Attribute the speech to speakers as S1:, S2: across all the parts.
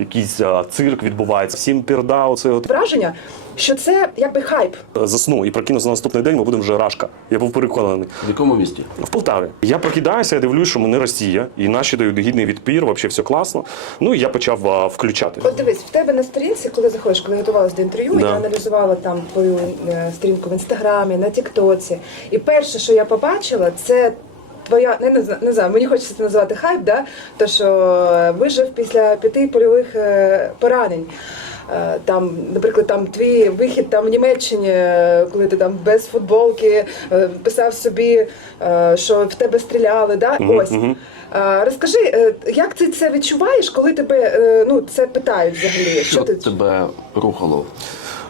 S1: якийсь а, цирк відбувається. Всім пірда, оце от
S2: Враження, що це якби хайп.
S1: засну і прокинувся на наступний день. Ми будемо вже рашка. Я був переконаний.
S3: В якому місті?
S1: В Полтаві. Я прокидаюся, я дивлюсь, що ми не Росія, і наші дають гідний відпір, взагалі все класно. Ну і я почав а, включати.
S2: От дивись, в тебе на сторінці, коли заходиш, коли готувалася до інтерв'ю,
S1: Да.
S2: я аналізувала там твою е, сторінку в інстаграмі, на Тіктоці. І перше, що я побачила, це. Твоя не, не, не знаю, мені хочеться це називати хайп, да? то що е, вижив після п'яти польових е, поранень. Е, Там, наприклад, там твій вихід там в Німеччині, коли ти там без футболки писав собі, що в тебе стріляли. Да? Ось. Е, Розкажи, е, як ти це відчуваєш, коли тебе ну, це питають взагалі?
S3: Що
S2: ти
S3: тебе рухало?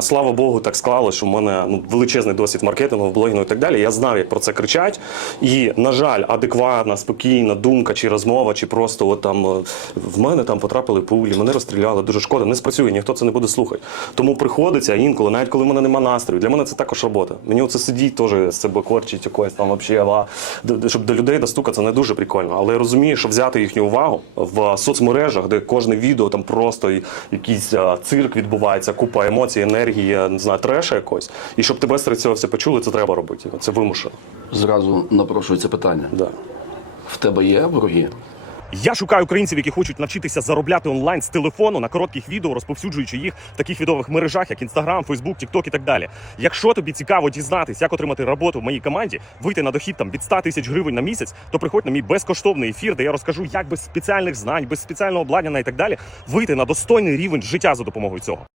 S1: слава Богу, так склалося, що в мене ну, величезний досвід маркетингу, блогінгу і так далі. Я знав, як про це кричать. І, на жаль, адекватна, спокійна думка чи розмова, чи просто от там е, в мене там потрапили пулі, мене розстріляли, дуже шкода, не спрацює, ніхто це не буде слухати. Тому приходиться інколи, навіть коли в мене нема настрою, для мене це також робота. Мені оце сидіть теж себе корчить якось там д- щоб до людей достукатися не дуже прикольно. Але я розумію, що взяти їхню увагу в соцмережах, де кожне відео там просто якийсь цирк відбувається, купа емоцій, енергії, не знаю, треша якось. І щоб тебе серед цього все почули, це треба робити. Це вимушено.
S3: Зразу напрошується питання.
S1: Да.
S3: В тебе є вороги?
S4: Я шукаю українців, які хочуть навчитися заробляти онлайн з телефону на коротких відео, розповсюджуючи їх в таких відових мережах, як Instagram, Facebook, TikTok і так далі. Якщо тобі цікаво дізнатись, як отримати роботу в моїй команді, вийти на дохід там від 100 тисяч гривень на місяць, то приходь на мій безкоштовний ефір, де я розкажу, як без спеціальних знань, без спеціального обладнання і так далі вийти на достойний рівень життя за допомогою цього.